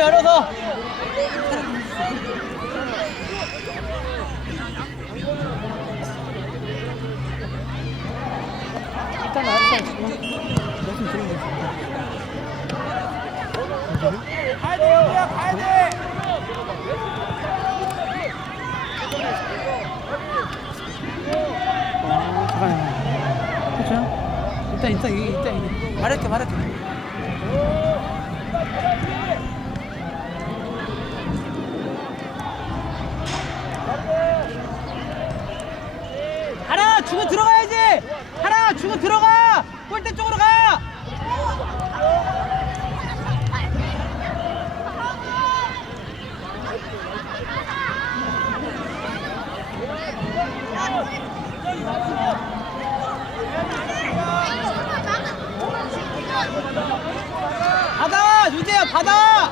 열어서 일단 알았어 거 가야 돼? 일단 일단 일단 말할게 말할게. 하나 주고 들어가야지. 하나 주고 들어가. 골대 쪽으로 가. 받아 유재야 받아.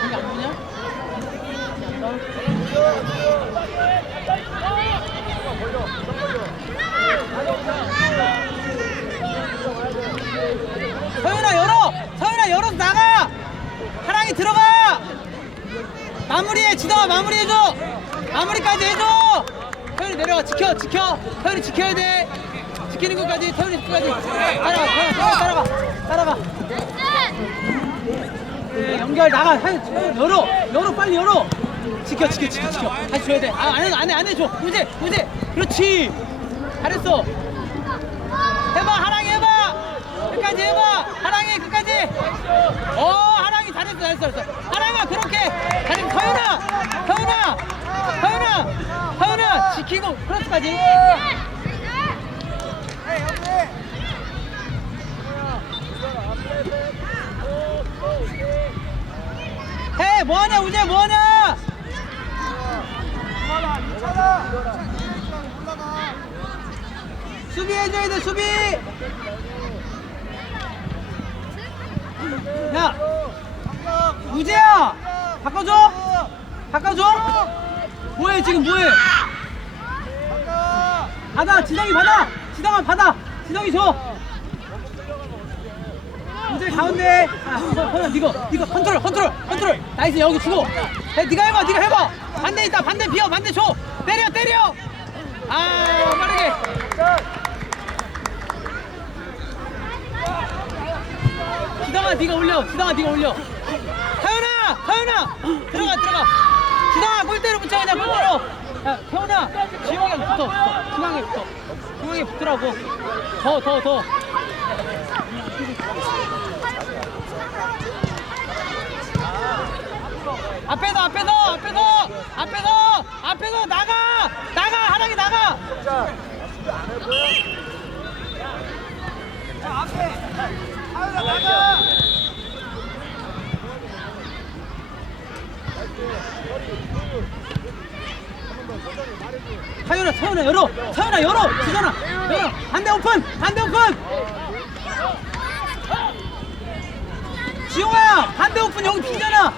공이 안 보냐? 서윤아 열어! 서윤아 열어서 나가! 하랑이 들어가! 마무리해 지동아 마무리해줘! 마무리까지 해줘! 서윤이 내려가 지켜 지켜! 서윤이 지켜야 돼! 지키는 것까지 서윤이 끝까지 따라가 따라가 따라가 네, 연결 나가 열어! 열어 빨리 열어! 지켜 지켜 지켜 지켜 다시 줘야 돼! 아, 안 해, 안 해, 안 해줘! 우재 우재! 그렇지! 잘했어! 해봐 하랑이 해봐 끝까지 해봐 하랑이 끝까지 어 하랑이 잘했어 잘했어 잘했어 하랑아 그렇게 잘했어 서윤아 서윤아 서윤아 서윤아 지키고 크로스까지. 해 뭐하냐 우재 뭐하냐? 수비해줘야 돼 수비! 야 우재야! 바꿔줘! 바꿔줘! 뭐해 지금 뭐해 받아 지성이 받아! 지성아 받아! 지성이 줘! 우재 가운데. 아 허나 니가 니가 컨트롤 컨트롤 컨트롤. 나이스 여기 주고. 야, 니가 해봐 니가 해봐. 반대 있다 반대 비어 반대 줘. 때려 때려. 아 빠르게. 지성아 네가 올려. 지성아 네가 올려. 하연아 하연아. 들어가 들어가. 지성아 골대로 붙여 그냥 골대로 야 태훈아 지용이 형 붙어. 중앙에 붙어. 중앙에 붙으라고. 더 더 더. 앞에서 앞에서 앞에서 앞에서 앞에서 나가! 나가 하랑이 나가! 하윤아 나가 타연아 타연아 열어. 타연아 열어. 지선아 열어. 반대 오픈 반대 오픈. 지용아 반대 오픈. 여기 비잖아.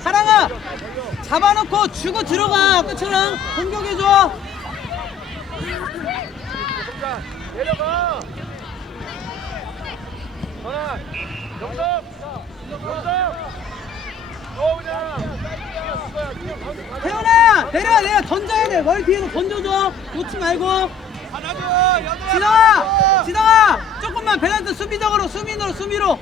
사랑아 잡아놓고 주고 들어가. 아까처럼 공격해줘. 내려가. 전화 영섭 영섭 어 그냥 태연아 내려와 내려 던져야 돼. 머리 뒤에서 던져줘. 놓지 말고. 지성아 지성아 조금만 밸런스 수비적으로 수민으로 수비로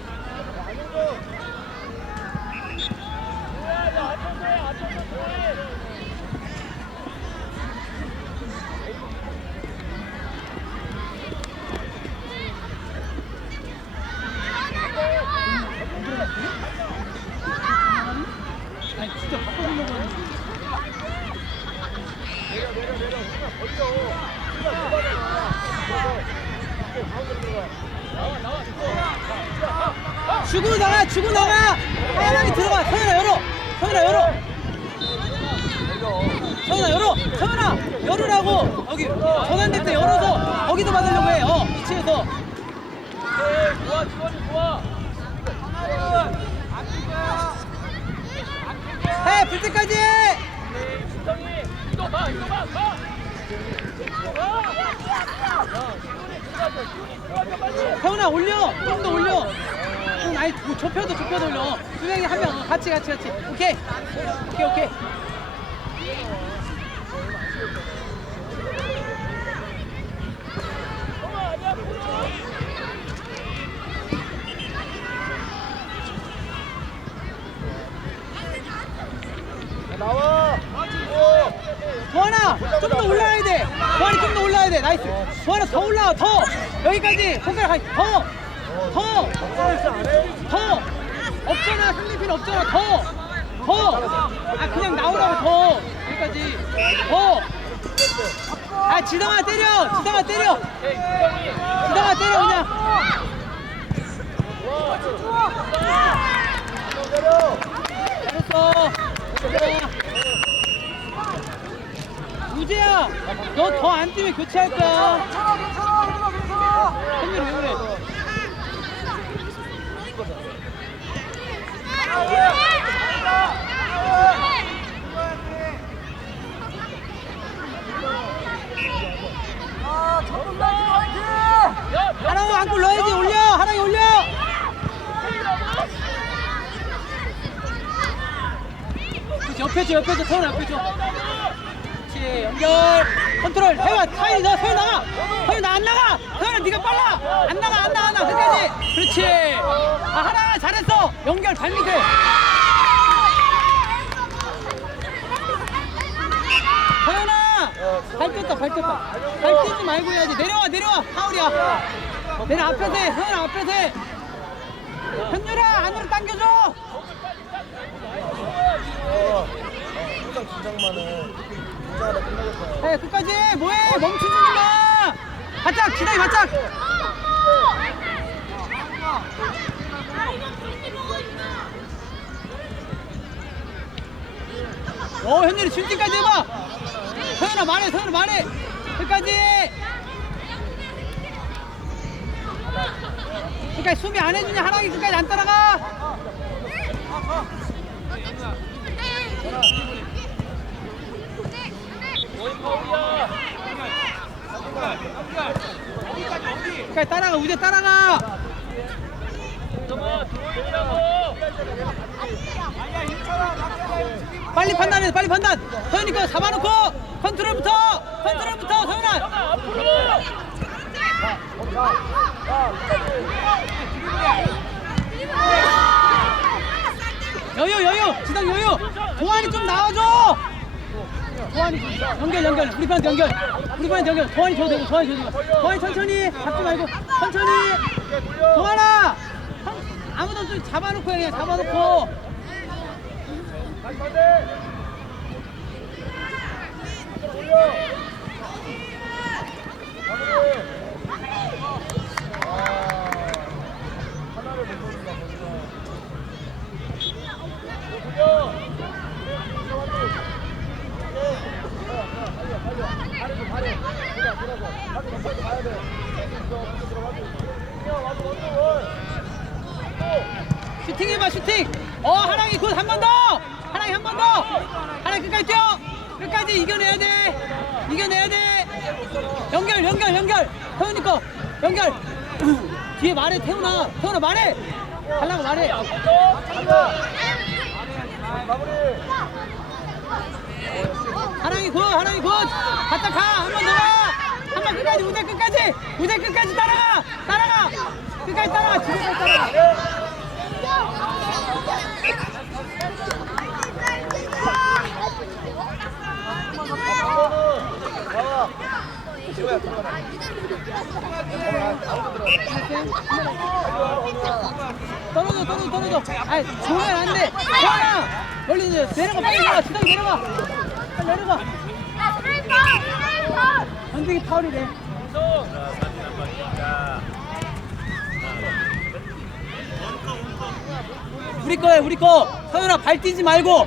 아니 진짜 바꿔주려고 했는데 주고 나가 주고 나가 하얀하게 들어가 서연아 열어 서연아 열어 서연아 열으라고. 여기 전환될 때 열어서 거기도 받으려고 해 어 위치에서. 좋아 지원이 좋아 해 불 때까지 신성이 이거 봐 이거 봐 봐. 태훈아 올려. 좀 더 올려. 형 아니 뭐 좁혀도 좁혀도 올려. 두 명이 하면 같이 같이 같이. 오케이. 오케이 오케이 나와. 도환아 좀더 올라야 돼! 도환이 좀더 올라야 돼! 나이스! 도환아 더 올라와 더! 여기까지! 손가락 가- 더! 더, 더! 없잖아 상대편 없잖아 더더아 그냥 나오라고 더! 여기까지! 더아 지성아 때려! 지성아 때려! 지성아 때려 그냥! 잘했어 우재야. 너 더 안 뛰면 교체할 거야 왜 그래 하랑이 안고 넣어야지. 올려. 하랑이 올려. 그렇지 옆에 줘 옆에 줘. 태훈아 옆에 줘 그렇지 연결 컨트롤 태훈아 타인이 너 태훈 나가 태훈 나안 나가 태훈아 네가 빨라 안 나가 안 나가 안 나가 끝까지 그렇지 아 하나 잘했어 연결 발 밑에 태훈아 발 뛰었다 발 뛰었다 발 뛰지 말고 해야지 내려와 내려와 파울이야 내려 앞에서 해 태훈아 앞에서 해 현율아 안으로 당겨줘 항상 긴장만은 해 끝까지. 뭐해? 멈추지 마. 바짝 기다리 바짝. 오 현율이 슈팅까지 해봐. 서현아 말해 서현아 말해. 끝까지. 끝까지 수비 안 해주냐 하랑이 끝까지 안 따라가 끝까지 따라가 우재 따라가. 빨리 판단해 빨리 판단. 서현이 거 잡아놓고 컨트롤부터 컨트롤부터 서현아. 여유 여유 지당 여유. 도환이 좀 나와줘 도환이 연결 연결 우리 반 연결 우리 반 연결 도환이 줘도 되고 도환이 줘도 되고 도환이 천천히 잡지 말고 천천히 도환아 형, 아무도 좀 잡아놓고 그냥 잡아놓고 다시 반대. 올려. 마무리. 아, 하나를 못 넣는다, 거기서. 돌려. 발에서 발에. 그냥 돌아서. 가지 마, 빨리 가야 돼. 들어, 먼저 들어가지. 그냥 와서 먼저 월. 또. 슈팅 해봐 슈팅. 어 하랑이 굿. 한 번 더! 하랑이 한 번 더! 하랑이 끝까지 뛰어! 끝까지 이겨내야 돼! 이겨내야 돼! 연결 연결 연결! 태훈이 거! 연결! 뒤에 말해 태훈아. 태훈아 말해! 달라고 말해. 하랑이 굿 하랑이 굿! 갔다 가한 번 더 가 한번 끝까지 우대 끝까지. 우대 끝까지 따라가. 따라가. 끝까지 따라가. 지금까지 따라가. 떨어져 떨어져 떨어져. 아이 좋으면 안돼. 태훈아 멀리 내려가 빨리 내려가. 내려가. 내려가 현중이 파울이래 우리 거야 우리 거 서윤아 발 뛰지 말고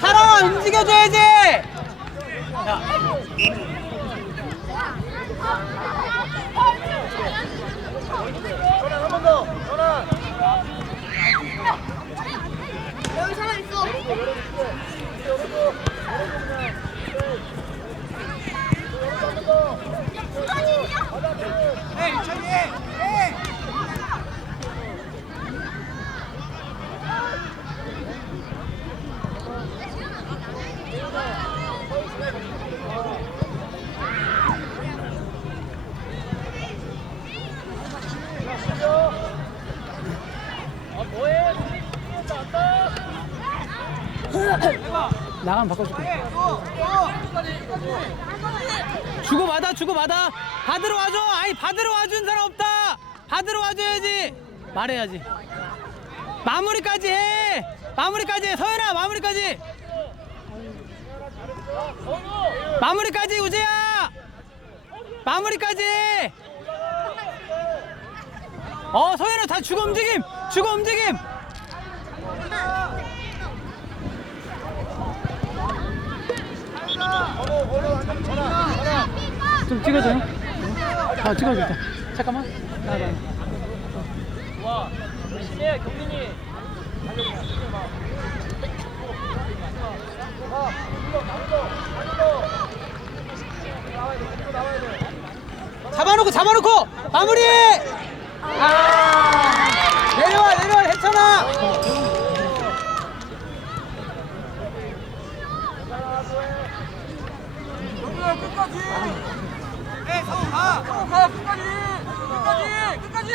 하랑아 움직여줘야지 야. 여기 사람 있어. 아, 뭐해? 뒤에 나왔다. 가면 바꿔줄게. 주고 받아 주고 받아. 받으러 와줘. 아니 받으러 와준 사람 없다. 받으러 와줘야지. 말해야지. 마무리까지 해. 마무리까지 해. 서현아 마무리까지. 마무리까지 우재야. 마무리까지. 어 서현아 다 주고 움직임. 주고 움직임 번호 번호 완전 전화 전화 좀 찍어줘요 아 일단 잠깐만. 나가 와 열심히 해 경민이 잡아놓고 잡아놓고! 마무리! 아 내려와 내려와 괜찮아 영우야 끝까지 에 성우 가 성우 가 끝까지 끝까지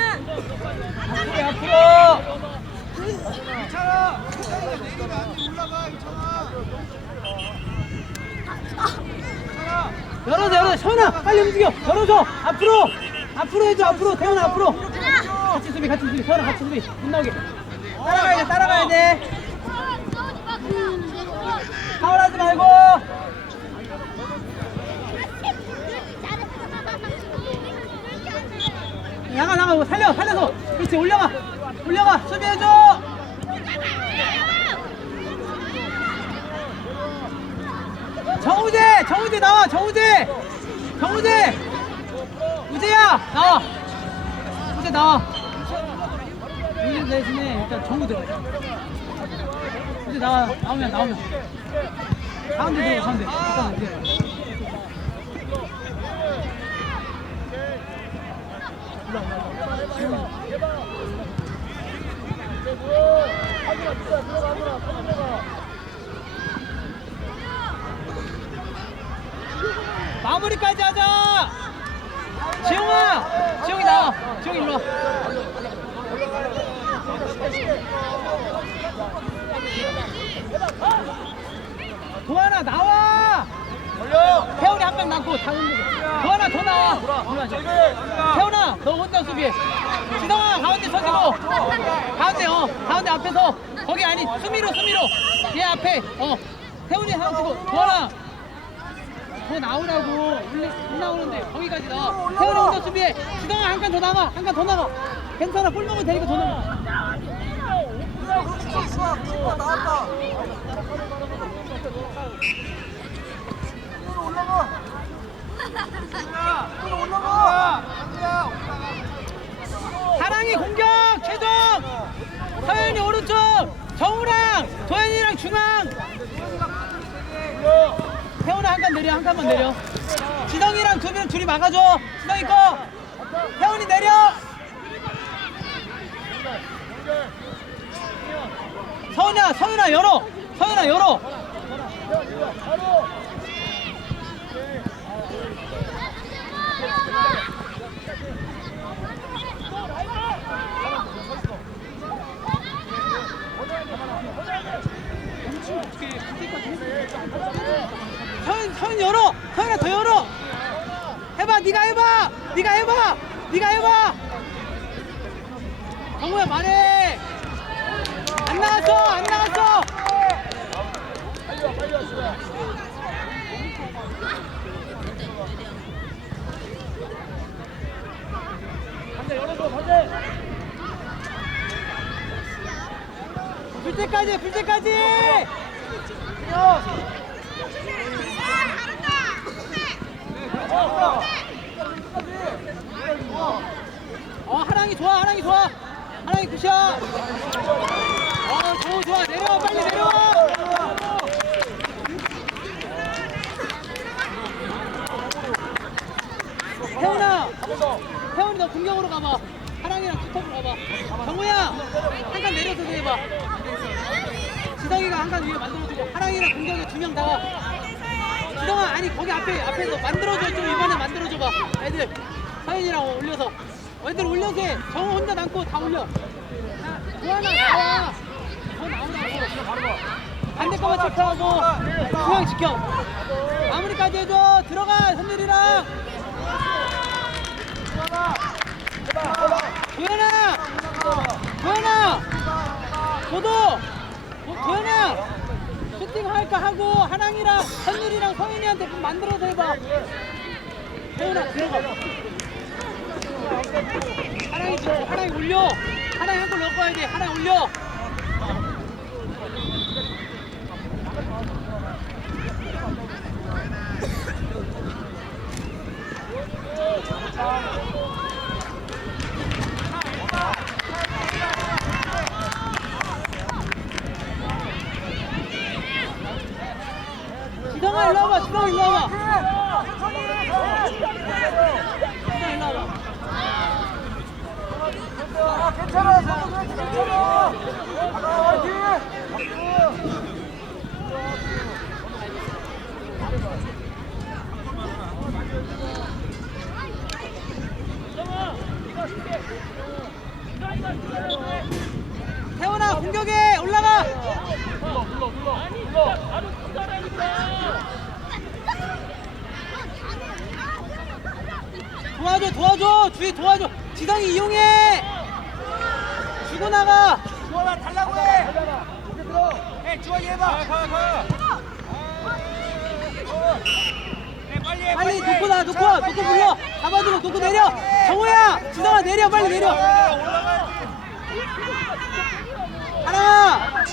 끝까지 앞으로 앞으로 괜찮아 내리면 안 돼 올라가 괜찮아 열어줘 열어줘 서은아 빨리 움직여 열어줘 앞으로 앞으로 해줘 앞으로 태훈아 앞으로 같이 수비 같이 수비 서은아 같이 수비 못 나오게 따라가야 돼 따라가야 돼 파울하지 말고 나가 나가 살려 살려서. 그렇지 올려가 올려가 수비해줘. 정우재 정우재 나와 정우재. 정우재. 우재야 나와. 우재 나와. 우재 대신에 일단 정우재. 우재 나와. 나오면 나오면. 가운데 들어 가운데. 잠깐만 마무리까지 하자. 지영아 지영이 나와. 지영이 일로 와. 도하나 나와 태훈이 한 명 남고 다 흔들게 도하나 더 나와 일로 와줘. 태훈아 너 혼자 수비해. 지성아 가운데 서지고 가운데 어. 가운데 앞에서. 거기 아니 수미로 수미로. 얘 앞에 어. 태훈이 하나 주고 도하나. 더 나오라고. 원래 못 나오는데 거기까지 나와. 태훈이 혼자 수비해. 지성아 한 칸 더 나가 한 칸 더 나가 괜찮아. 볼먹은 되니까 더 나가 나왔다 위로 올라가 위로 올라가 안돼야 사랑이 공격 최종! 서현이 오른쪽 정우랑 도현이랑 중앙! 태훈아 한 칸 내려 한 칸만 내려. 지성이랑 두명 둘이 막아줘. 지성이 거 태훈이 내려! 서은아 서은아 열어! 서은아 열어 서은 열어. 서은아 더 열어. 해봐 네가 해봐. 네가 해봐. 네가 해봐. 정우야 말해. 안 나갔어 안 나갔어. 빨리 와 빨리 와 수야 반대 열어줘 반대. 불 때까지 불 때까지 어 하랑이 좋아 하랑이 좋아. 하랑이 굿샷. 어 좋아 좋아. 내려와 빨리 내려와. 태훈아. 태훈이 너 공격으로 가봐. 하랑이랑 투톱으로 가봐. 정우야 한칸 내려서 해봐 지성이가 한칸 위에 만들어주고 하랑이랑 공격에 두 명 나와 지성아 아니 거기 앞에 앞에서 만들어줘 좀 이번에 만들어줘봐 애들 서현이랑 올려서 애들 올려서 해 정우 혼자 남고 다 올려 자, 도하나 나와 더 나오라고. 반대 거만 체크하고 중앙 지켜. 마무리까지 해줘. 들어가 현일이랑. 도현아. 도현아. 저도. 도- 도현아. 슈팅 할까 하고 하랑이랑 현일이랑 성인이한테 좀 만들어서 해봐. 도현아 들어가. 줘. 하랑이 올려. 하랑이 한 골 넣고 와야 돼. 하랑이 올려. 지성아 일로 와봐. 지성아 일로 와봐. 지성아 일로 와봐. 아, 괜찮아, 성우 괜찮아. 아가 화이팅! 태훈아 공격에 올라가. 도와줘 도와줘 주희 도와줘. 지성이 이용해. 주고 나가. 주원아 달라고 해. 이제 들어. 해, 주원이 해봐. 가, 가. 빨리 해, 빨리 놓고 나 놓고 놓고 불러. 잡아주고 놓고 내려. 정호야 지성아 내려 빨리 내려. 하나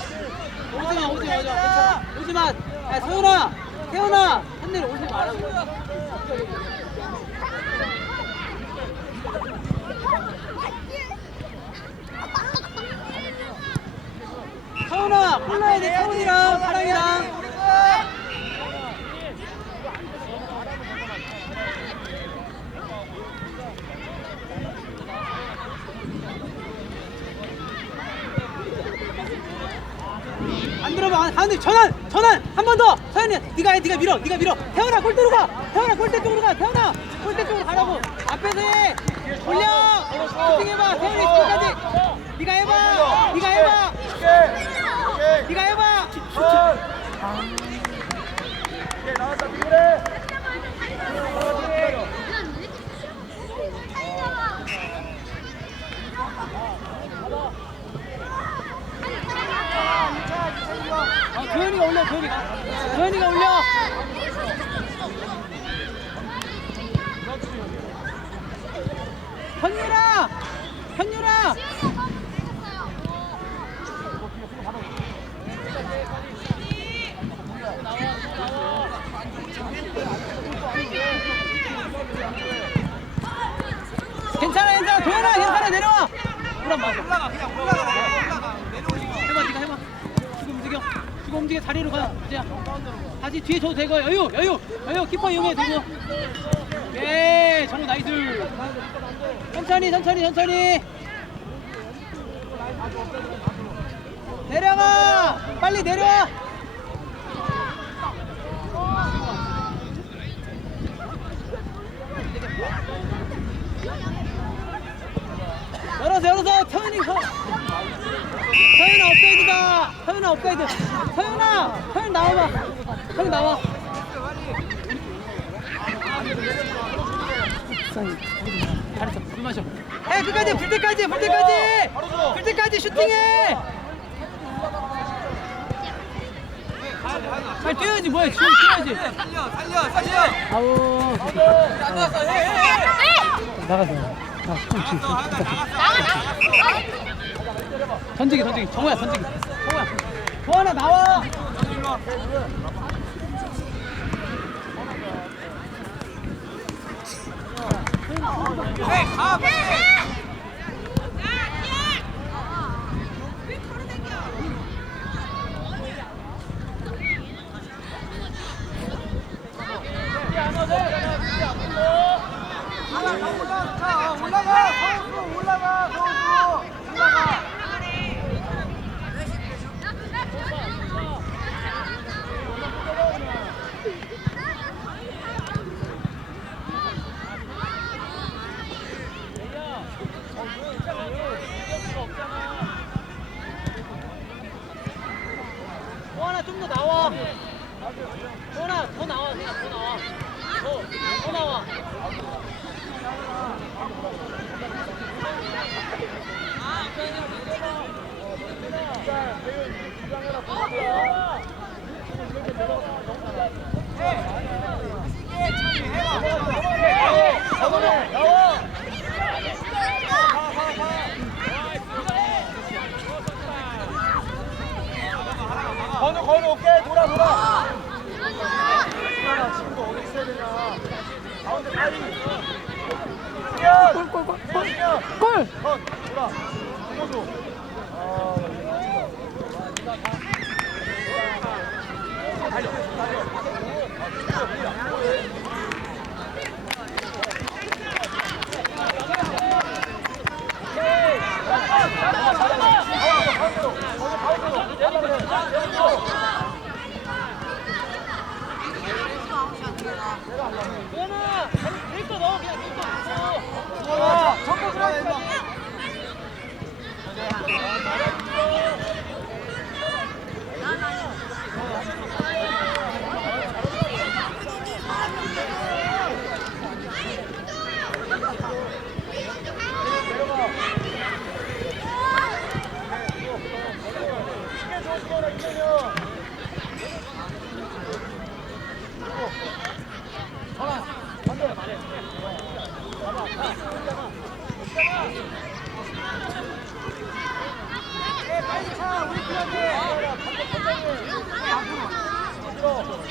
오지마 오지마 오지마. 괜찮아. 오지마. 야 서윤아 태훈아. 한일 오지 말라 태훈아 골라야 돼 태훈이랑 사랑이랑. 안 들어봐. 안, 안 돼. 전환 전환. 한 번 더. 서현이 네가 해 네가 밀어 네가 밀어. 태훈아 골대로 가. 태훈아 골대 쪽으로 가. 태훈아 골대 쪽으로 가라고. 앞에서 해. 올려. 슈팅 해봐. 태훈이 슈팅까지. 네가 해봐. 네가 해봐. 오케이. 네가 해봐 오케이, 나왔다. 미그래. 어, 도현이가 올려 도현이가 도현이가 올려 현유라 현유라 괜찮아 괜찮아 도현아 괜찮아 내려와 물안 마셔 올라가, 그냥 올라가. 올라가. 내려오지 마. 해봐 네가 해봐 지금 움직여 지금 움직여 다리로 가 이제야 되고 여유 여유 여유. 키퍼 이용해 되고 네 정우 나이스. 천천히 천천히 천천히. 내려가! 빨리 내려와 열어서 열어서 태훈이 서 서윤아 업사이드다. 서윤아 업사이드 서윤아 서윤 나와봐. 서윤 나와. 잘했어 물 마셔 해 끝까지 불 때까지 불 때까지. 불 때까지 슈팅해. 잘 뛰어야지 뭐야. 지금 뛰어야지. 살려, 살려, 살려. 아우. 나가서 해. 나가서 아 그렇지 던지기 던지기. 정호야 던지기. 정호야. 도하나 나와. 해, 가, 빨리 해. 올라가, 시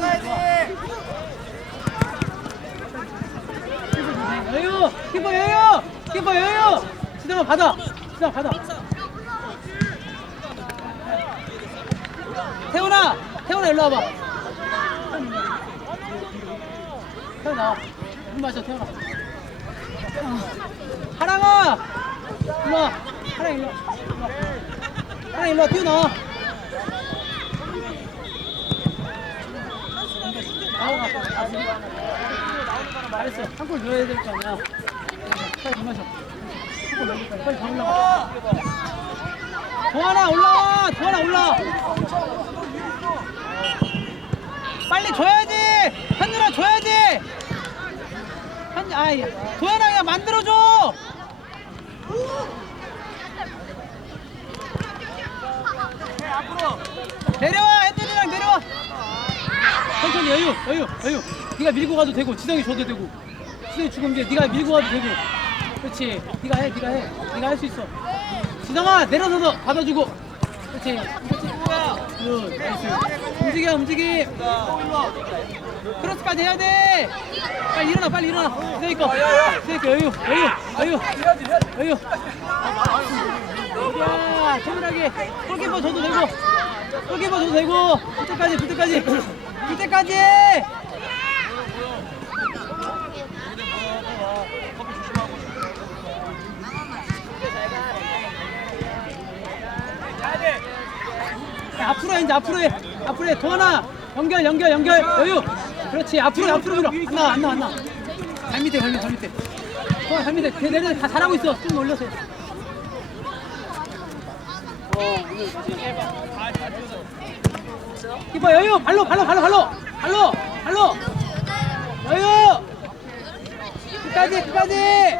같이 올라가야지. 여유 키퍼 여유 키퍼 여유. 시동아 받아. 시동아 받아. 태훈아 태훈아 일로 와봐. 태훈아 물 마셔 태훈아. 하랑아 일로 와. 하랑 일로 와. 하랑 일로 와 뛰어나와 나와 잘했어 한골 넣어야 될 거 아니야 빨리 물 마셔 한골 빨리 더 올라가 도하나 올라와. 빨리 줘야지. 현준아 줘야지. 현 아이 도하나 그냥 만들어 줘. 내려와 현준이랑 내려와 천천히 여유 여유 여유. 네가 밀고 가도 되고 지성이 줘도 되고. 지성이 죽으면 돼 네가 밀고 가도 되고. 그렇지. 네가 해 네가 해. 네가 할 수 있어. 지성아 내려서서 받아주고. 그렇지. 굿. 나이스. 움직여 움직임. 크로스까지 해야 돼. 빨리 일어나 빨리 일어나. 지성이 거 지성이 거 여유 여유 여유. 여유. 야 차분하게. 골키퍼 줘도 되고. 골키퍼 줘도 되고. 그때까지 그때까지 그때까지 야, 앞으로 해 이제 앞으로 해. 앞으로 해. 도하나 연결 연결 연결. 여유. 그렇지 앞으로 앞으로 밀어 안나 안나 안나. 발 밑에 발 밑에 발 밑에. 도하나 발 밑에. 내 내려 다 잘하고 있어. 좀 올려서. 해. 키퍼 여유 발로 발로 발로 발로 발로 발로 여유 끝까지 끝까지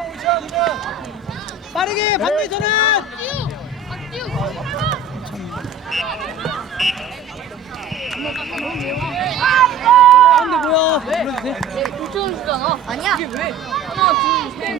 빠르게 반대 전환. 가운데 뭐야 불러주세요 못 주잖아. 아니야. 하나 둘 셋.